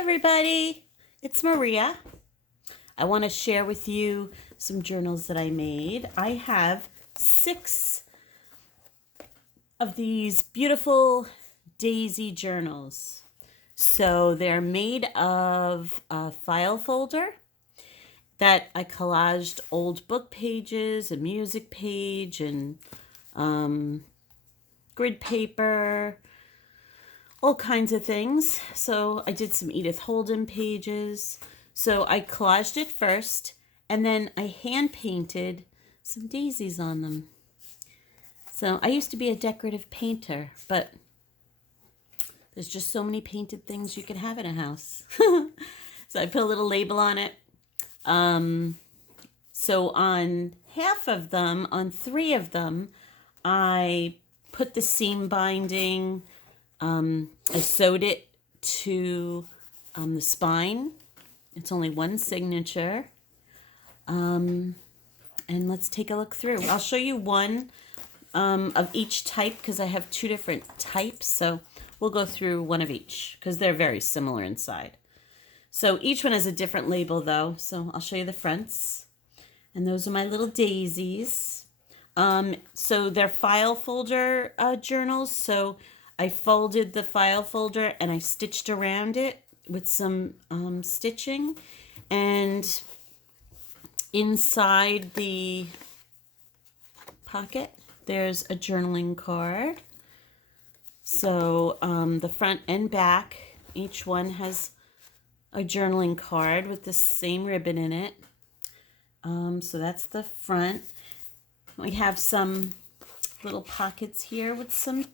everybody, it's Maria. I want to share with you some journals that I made. I have 6 of these beautiful daisy journals. So they're made of a file folder that I collaged old book pages, a music page, and grid paper, all kinds of things. So I did some Edith Holden pages. So I collaged it first, and then I hand painted some daisies on them. So I used to be a decorative painter, but there's just so many painted things you can have in a house. So I put a little label on it. So on half of them, on 3 of them, I put the seam binding. I sewed it to the spine. It's only one signature. And let's take a look through. I'll show you one of each type because I have 2 different types. So we'll go through one of each because they're very similar inside. So each one has a different label though. So I'll show you the fronts. And those are my little daisies. So they're file folder journals. So I folded the file folder and I stitched around it with some stitching. And inside the pocket, there's a journaling card. So the front and back, each one has a journaling card with the same ribbon in it. So that's the front. We have some little pockets here with some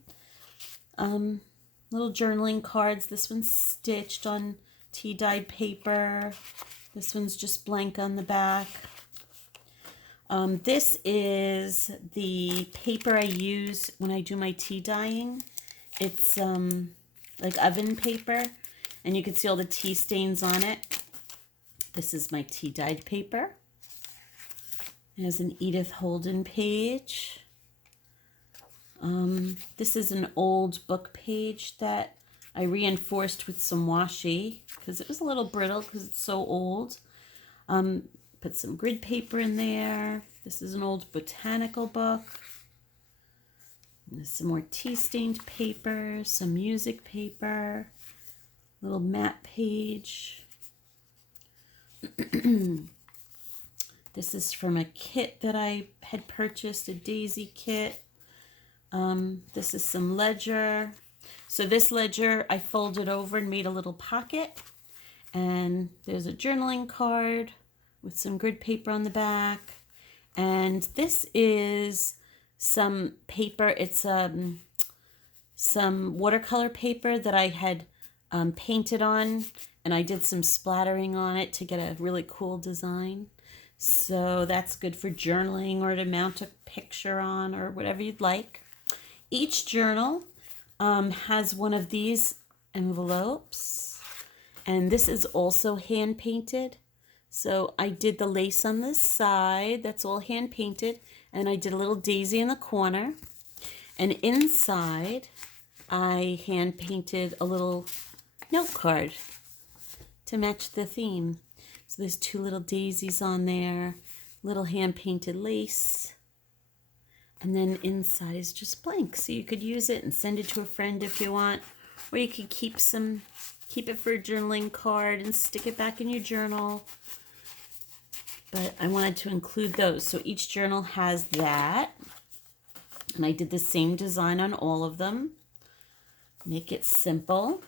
little journaling cards. This one's stitched on tea-dyed paper. This one's just blank on the back. This is the paper I use when I do my tea dyeing. It's like oven paper, and you can see all the tea stains on it. This is my tea dyed paper. It has an Edith Holden page. This is an old book page that I reinforced with some washi because it was a little brittle because it's so old. Put some grid paper in there. This is an old botanical book. And there's some more tea-stained paper, some music paper, little matte page. This is from a kit that I had purchased, a daisy kit. This is some ledger. So this ledger I folded over and made a little pocket. And there's a journaling card with some grid paper on the back. And this is some paper. It's some watercolor paper that I had painted on, and I did some splattering on it to get a really cool design. So that's good for journaling or to mount a picture on or whatever you'd like. Each journal has one of these envelopes, and this is also hand painted. So I did the lace on this side, that's all hand painted, and I did a little daisy in the corner. And inside, I hand painted a little note card to match the theme. So there's 2 little daisies on there, little hand painted lace. And then inside is just blank. So you could use it and send it to a friend if you want. Or you could keep it for a journaling card and stick it back in your journal. But I wanted to include those. So each journal has that. And I did the same design on all of them. Make it simple.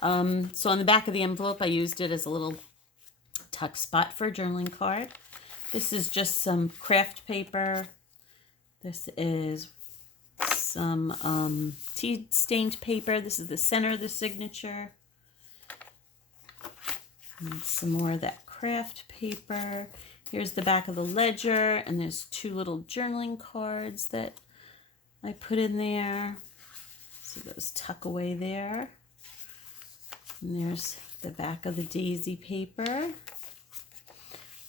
So on the back of the envelope, I used it as a little tuck spot for a journaling card. This is just some craft paper. This is some tea-stained paper. This is the center of the signature. And some more of that craft paper. Here's the back of the ledger, and there's 2 little journaling cards that I put in there. So those tuck away there. And there's the back of the daisy paper.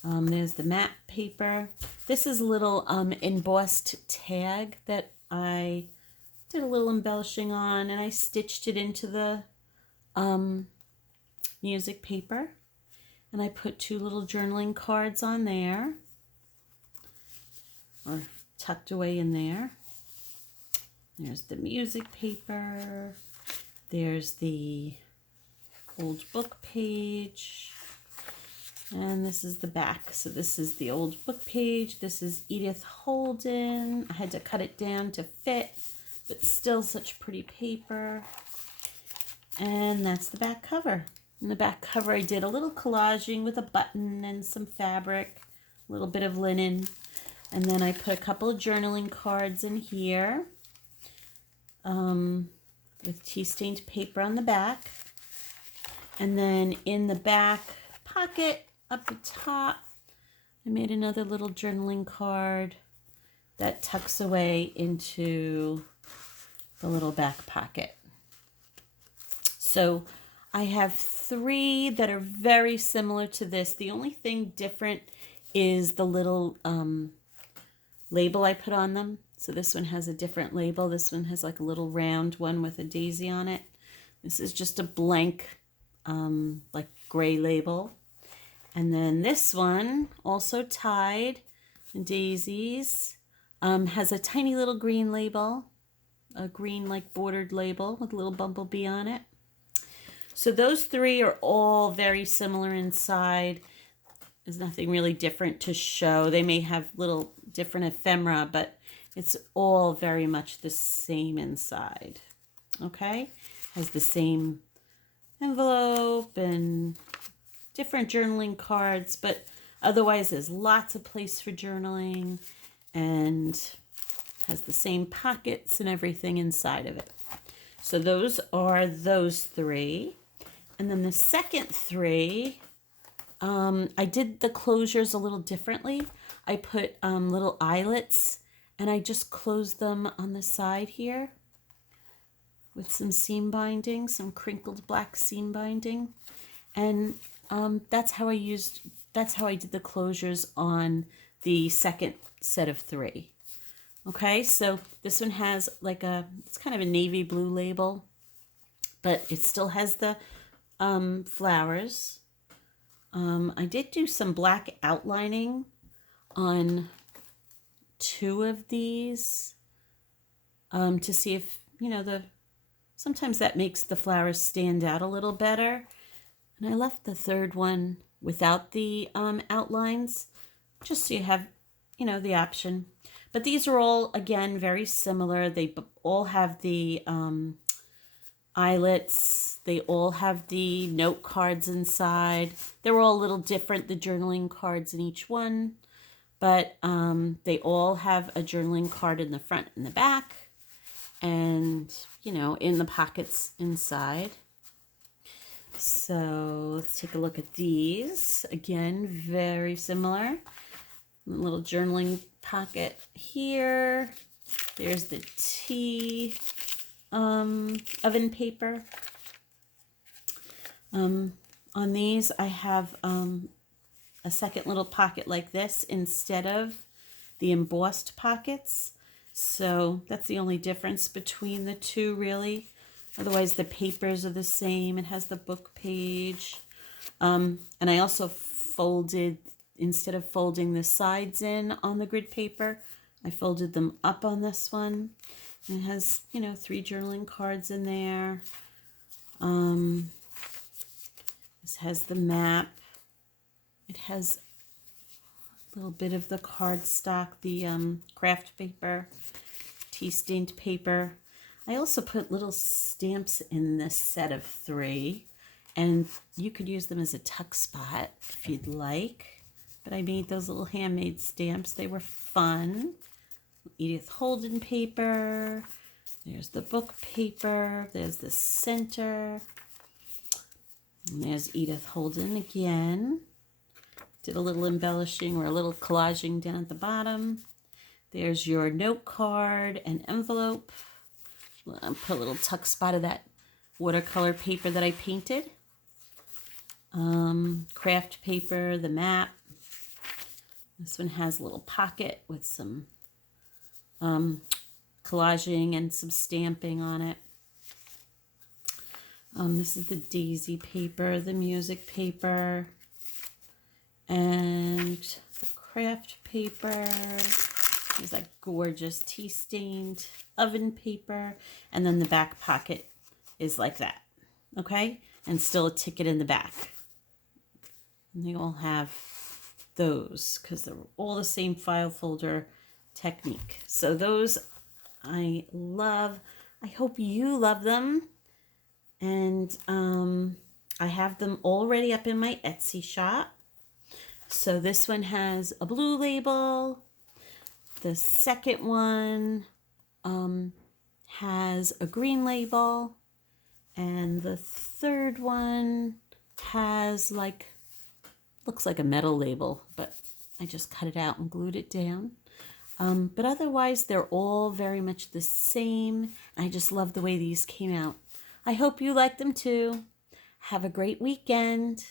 There's the matte paper. This is a little embossed tag that I did a little embellishing on, and I stitched it into the music paper. And I put 2 little journaling cards on there, or tucked away in there. There's the music paper. There's the old book page. And this is the back. So this is the old book page. This is Edith Holden. I had to cut it down to fit, but still such pretty paper. And that's the back cover. In the back cover, I did a little collaging with a button and some fabric, a little bit of linen. And then I put a couple of journaling cards in here with tea-stained paper on the back. And then in the back pocket up the top, I made another little journaling card that tucks away into the little back pocket. So I have 3 that are very similar to this. The only thing different is the little label I put on them. So this one has a different label. This one has like a little round one with a daisy on it. This is just a blank like gray label. And then this one, also tied in daisies, has a tiny little green label, a green like bordered label with a little bumblebee on it. So those 3 are all very similar inside. There's nothing really different to show. They may have little different ephemera, but it's all very much the same inside. Okay? Has the same envelope and different journaling cards, but otherwise there's lots of place for journaling and has the same pockets and everything inside of it. So those are those 3. And then the second 3, I did the closures a little differently. I put little eyelets and I just closed them on the side here with some seam binding, some crinkled black seam binding. And that's how I did the closures on the second set of 3. Okay, so this one has like it's kind of a navy blue label, but it still has the flowers. I did do some black outlining on 2 of these to see if, sometimes that makes the flowers stand out a little better. And I left the 3rd one without the outlines, just so you have, the option. But these are all, again, very similar. They all have the eyelets. They all have the note cards inside. They're all a little different, the journaling cards in each one. But they all have a journaling card in the front and the back. And, in the pockets inside. So let's take a look at these. Again, very similar. A little journaling pocket here. There's the tea oven paper. On these, I have a second little pocket like this instead of the embossed pockets. So that's the only difference between the 2, really. Otherwise, the papers are the same. It has the book page. And I also folded, instead of folding the sides in on the grid paper, I folded them up on this one. And it has, 3 journaling cards in there. This has the map. It has a little bit of the cardstock, the craft paper, tea-stained paper. I also put little stamps in this set of 3, and you could use them as a tuck spot if you'd like. But I made those little handmade stamps. They were fun. Edith Holden paper. There's the book paper. There's the center. And there's Edith Holden again. Did a little embellishing or a little collaging down at the bottom. There's your note card and envelope. I'll put a little tuck spot of that watercolor paper that I painted. Craft paper, the map. This one has a little pocket with some collaging and some stamping on it. This is the daisy paper, the music paper, and the craft paper. There's that gorgeous tea-stained oven paper. And then the back pocket is like that, okay? And still a ticket in the back. And they all have those because they're all the same file folder technique. So those I love. I hope you love them. And I have them already up in my Etsy shop. So this one has a blue label. The second one has a green label. And the third one has looks like a metal label, but I just cut it out and glued it down. But otherwise, they're all very much the same. I just love the way these came out. I hope you like them too. Have a great weekend.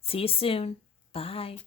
See you soon. Bye.